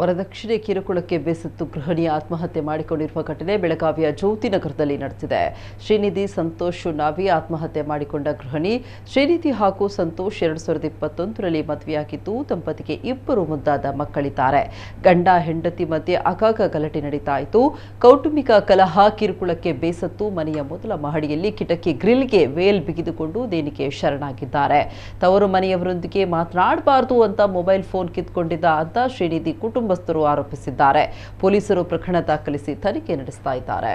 ವರದಕ್ಷಿಣೆ ಕಿರುಕುಳಕ್ಕೆ ಬೇಸತ್ತು ಗೃಹಿಣಿ ಆತ್ಮಹತ್ಯೆ ಮಾಡಿಕೊಂಡಿರುವ ಘಟನೆ ಬೆಳಗಾವಿಯ ಜ್ಯೋತಿನಗರದಲ್ಲಿ ನಡೆದಿದೆ. ಶ್ರೀನಿಧಿ ಸಂತೋಷ್ ನಾವಿ ಆತ್ಮಹತ್ಯೆ ಮಾಡಿಕೊಂಡ ಗೃಹಿಣಿ. ಶ್ರೀನಿಧಿ ಹಾಗೂ ಸಂತೋಷ್ 2021ರಲ್ಲಿ ಮದುವೆಯಾಗಿದ್ದು ದಂಪತಿಗೆ 2 ಮುದ್ದಾದ ಮಕ್ಕಳಿದ್ದಾರೆ. ಗಂಡ ಹೆಂಡತಿ ಮಧ್ಯೆ ಆಗಾಗ ಗಲಾಟೆ ನಡೀತಾ ಇತ್ತು. ಕೌಟುಂಬಿಕ ಕಲಹ ಕಿರುಕುಳಕ್ಕೆ ಬೇಸತ್ತು ಮನೆಯ ಮೊದಲ ಮಹಡಿಯಲ್ಲಿ ಕಿಟಕಿ ಗ್ರಿಲ್ಗೆ ವೇಲ್ ಬಿಗಿದುಕೊಂಡು ದೇಣಿಗೆ ಶರಣಾಗಿದ್ದಾರೆ. ತವರು ಮನೆಯವರೊಂದಿಗೆ ಮಾತನಾಡಬಾರದು ಅಂತ ಮೊಬೈಲ್ ಫೋನ್ ಕಿತ್ಕೊಂಡಿದ್ದ ಅಂತ ಶ್ರೀನಿಧಿ ಕುಟುಂಬಸ್ಥರು ಆರೋಪಿಸಿದ್ದಾರೆ. ಪೊಲೀಸರು ಪ್ರಕರಣ ದಾಖಲಿಸಿ ತನಿಖೆ ನಡೆಸ್ತಾ ಇದ್ದಾರೆ.